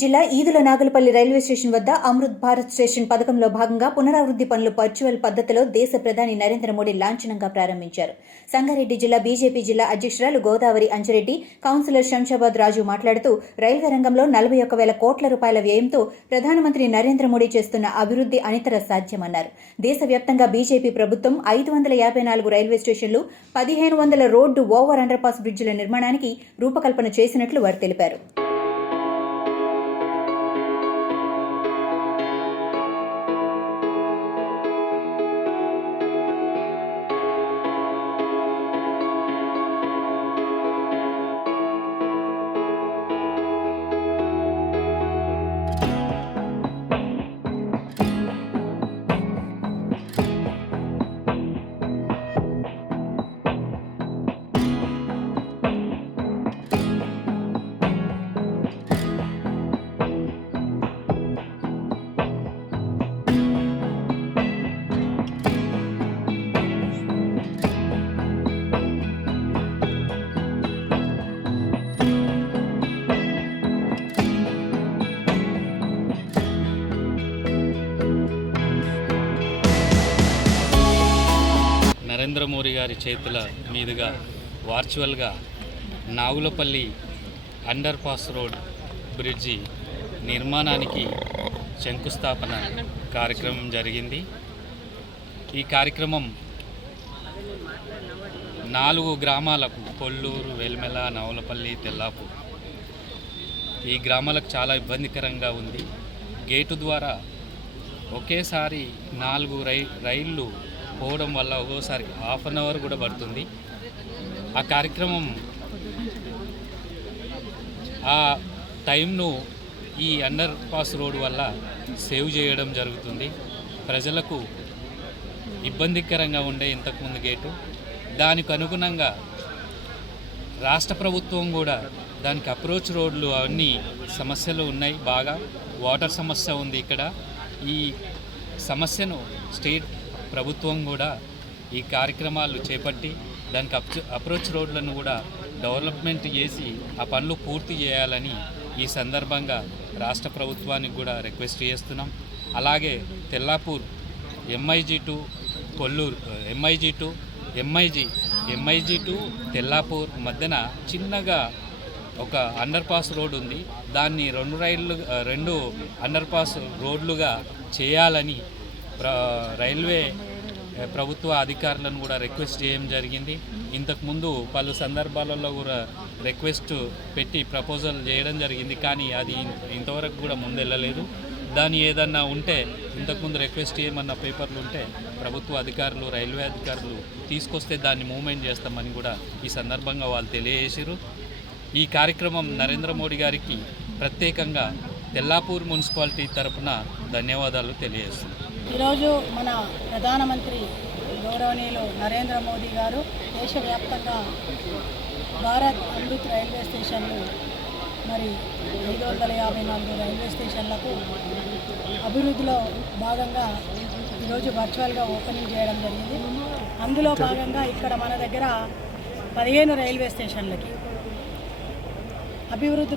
జిల్లా ఈదుల Nagulapalli railway station వద్ద Amrit Bharat station పథకంలో భాగంగా పునరావృద్ధి పనులు వర్చువల్ పద్ధతిలో దేశ ప్రధాని నరేంద్ర మోడీ లాంఛనంగా ప్రారంభించారు. సంగారెడ్డి జిల్లా బీజేపీ జిల్లా అధ్యక్షురాలు గోదావరి అంజరెడ్డి కౌన్సిలర్ శంషాబాద్ రాజు మాట్లాడుతూ రైల్వే రంగంలో నలభై ఒక్క వేల కోట్ల రూపాయల వ్యయంతో ప్రధానమంత్రి నరేంద్ర మోడీ చేస్తున్న అభివృద్ధి అనితర సాధ్యమన్నారు. దేశవ్యాప్తంగా బీజేపీ ప్రభుత్వం ఐదు వందల యాభై నాలుగు రైల్వే స్టేషన్లు పదిహేను వందల రోడ్డు ఓవర్ అండర్ పాస్ బ్రిడ్జిల నిర్మాణానికి రూపకల్పన చేసినట్లు వారు తెలిపారు. గారి చేతుల మీదుగా వర్చువల్గా Nagulapalli under pass road bridge నిర్మాణానికి శంకుస్థాపన కార్యక్రమం జరిగింది. ఈ కార్యక్రమం నాలుగు గ్రామాలకు కొల్లూరు వెల్మెల నవలపల్లి తెల్లాపు ఈ గ్రామాలకు చాలా ఇబ్బందికరంగా ఉంది. గేటు ద్వారా ఒకేసారి నాలుగు రై రైళ్ళు పోవడం వల్ల ఒక్కోసారి హాఫ్ అన్ అవర్ కూడా పడుతుంది. ఆ కార్యక్రమం ఆ టైంను ఈ అండర్ పాస్ రోడ్ వల్ల సేవ్ చేయడం జరుగుతుంది. ప్రజలకు ఇబ్బందికరంగా ఉండే ఇంతకుముందు గేటు. దానికి అనుగుణంగా రాష్ట్ర ప్రభుత్వం కూడా దానికి అప్రోచ్ రోడ్లు అవన్నీ సమస్యలు ఉన్నాయి బాగా. వాటర్ సమస్య ఉంది ఇక్కడ. ఈ సమస్యను స్టేట్ ప్రభుత్వం కూడా ఈ కార్యక్రమాలు చేపట్టి దానికి అప్ అప్రోచ్ రోడ్లను కూడా డెవలప్మెంట్ చేసి ఆ పనులు పూర్తి చేయాలని ఈ సందర్భంగా రాష్ట్ర ప్రభుత్వానికి కూడా రిక్వెస్ట్ చేస్తున్నాం. అలాగే Tellapur MIG to Kolluru MIG to MIG MIG to Tellapur మధ్యన చిన్నగా ఒక అండర్ పాస్ రోడ్ ఉంది. దాన్ని రెండు రైళ్ళు రెండు అండర్ పాస్ రోడ్లుగా చేయాలని రైల్వే ప్రభుత్వ అధికారులను కూడా రిక్వెస్ట్ చేయడం జరిగింది. ఇంతకుముందు పలు సందర్భాలలో కూడా రిక్వెస్ట్ పెట్టి ప్రపోజల్ చేయడం జరిగింది. కానీ అది ఇంతవరకు కూడా ముందెళ్ళలేదు. దాని ఏదన్నా ఉంటే ఇంతకుముందు రిక్వెస్ట్ చేయమన్న పేపర్లు ఉంటే ప్రభుత్వ అధికారులు రైల్వే అధికారులు తీసుకొస్తే దాన్ని మూవ్మెంట్ చేస్తామని కూడా ఈ సందర్భంగా వాళ్ళు తెలియజేశారు ఈ కార్యక్రమం నరేంద్ర మోడీ గారికి ప్రత్యేకంగా తెల్లాపూర్ మున్సిపాలిటీ తరపున ధన్యవాదాలు తెలియజేస్తున్నాను ఈరోజు మన ప్రధానమంత్రి గౌరవనీయులు నరేంద్ర మోదీ గారు దేశవ్యాప్తంగా భారత్ అమృత్ రైల్వే స్టేషన్లు మరి ఐదు వందల యాభై నాలుగు రైల్వే స్టేషన్లకు అభివృద్ధిలో భాగంగా ఈరోజు వర్చువల్గా ఓపెనింగ్ చేయడం జరిగింది. అందులో భాగంగా ఇక్కడ మన దగ్గర పదిహేను రైల్వే స్టేషన్లకి అభివృద్ధి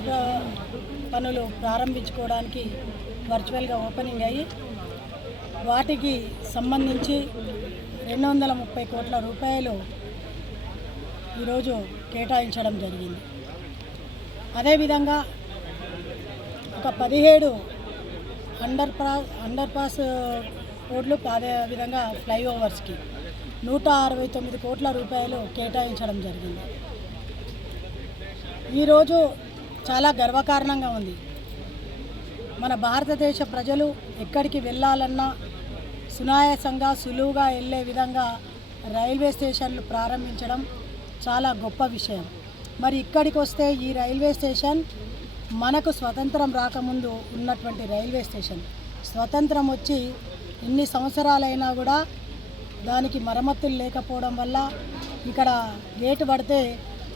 పనులు ప్రారంభించుకోవడానికి వర్చువల్గా ఓపెనింగ్ అయ్యి వాటికి సంబంధించి రెండు వందల ముప్పై కోట్ల రూపాయలు ఈరోజు కేటాయించడం జరిగింది. అదేవిధంగా ఒక పదిహేడు అండర్ పాస్ అండర్ పాస్ రోడ్లు అదేవిధంగా ఫ్లైఓవర్స్కి నూట అరవై తొమ్మిది కోట్ల రూపాయలు కేటాయించడం జరిగింది. ఈరోజు చాలా గర్వకారణంగా ఉంది. మన భారతదేశ ప్రజలు ఎక్కడికి వెళ్ళాలన్నా సునాయాసంగా సులువుగా వెళ్ళే విధంగా రైల్వే స్టేషన్లు ప్రారంభించడం చాలా గొప్ప విషయం. మరి ఇక్కడికి వస్తే ఈ రైల్వే స్టేషన్ మనకు స్వతంత్రం రాకముందు ఉన్నటువంటి రైల్వే స్టేషన్. స్వతంత్రం వచ్చి ఇన్ని సంవత్సరాలైనా కూడా దానికి మరమ్మతులు లేకపోవడం వల్ల ఇక్కడ గేటు పడితే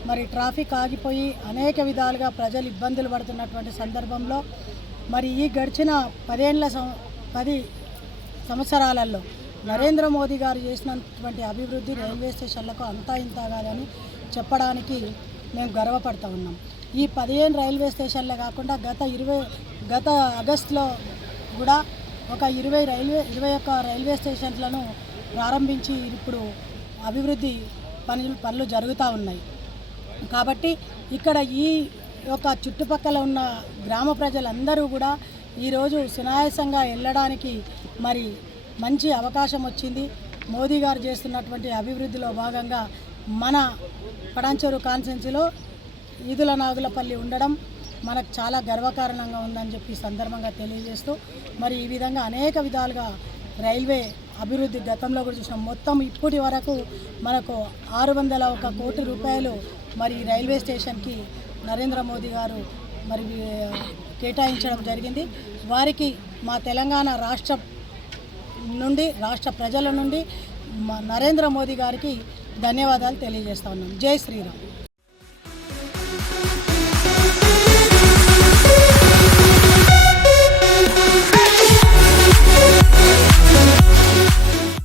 మరి ట్రాఫిక్ ఆగిపోయి అనేక విధాలుగా ప్రజలు ఇబ్బందులు పడుతున్నటువంటి సందర్భంలో మరి ఈ గడిచిన పదేళ్ళ సం పది సంవత్సరాలలో నరేంద్ర మోదీ గారు చేసినటువంటి అభివృద్ధి రైల్వే స్టేషన్లకు అంతా ఇంతా కాదని చెప్పడానికి మేము గర్వపడుతూ ఉన్నాం. ఈ పదిహేను రైల్వే స్టేషన్లే కాకుండా గత ఇరవై గత ఆగస్టులో కూడా ఒక ఇరవై రైల్వే ఇరవై ఒక్క రైల్వే స్టేషన్లను ప్రారంభించి ఇప్పుడు అభివృద్ధి పనులు పనులు జరుగుతూ ఉన్నాయి. కాబట్టి ఇక్కడ ఈ యొక్క చుట్టుపక్కల ఉన్న గ్రామ ప్రజలందరూ కూడా ఈరోజు సునాయాసంగా వెళ్ళడానికి మరి మంచి అవకాశం వచ్చింది. మోదీ గారు చేస్తున్నటువంటి అభివృద్ధిలో భాగంగా మన పడంచెరు కాన్సెన్సీలో ఈదుల నాగులపల్లి ఉండడం మనకు చాలా గర్వకారణంగా ఉందని చెప్పి సందర్భంగా తెలియజేస్తూ మరి ఈ విధంగా అనేక విధాలుగా రైల్వే అభివృద్ధి గతంలో కూడా చూసినాం. మొత్తం ఇప్పటి వరకు మనకు ఆరు వందల ఒక కోటి రూపాయలు మరి రైల్వే స్టేషన్కి నరేంద్ర మోదీ గారు మరి కేటాయించడం జరిగింది. వారికి మా తెలంగాణ రాష్ట్ర నుండి రాష్ట్ర ప్రజల నుండి నరేంద్ర మోదీ గారికి ధన్యవాదాలు తెలియజేస్తా ఉన్నాం. జై శ్రీరామ్.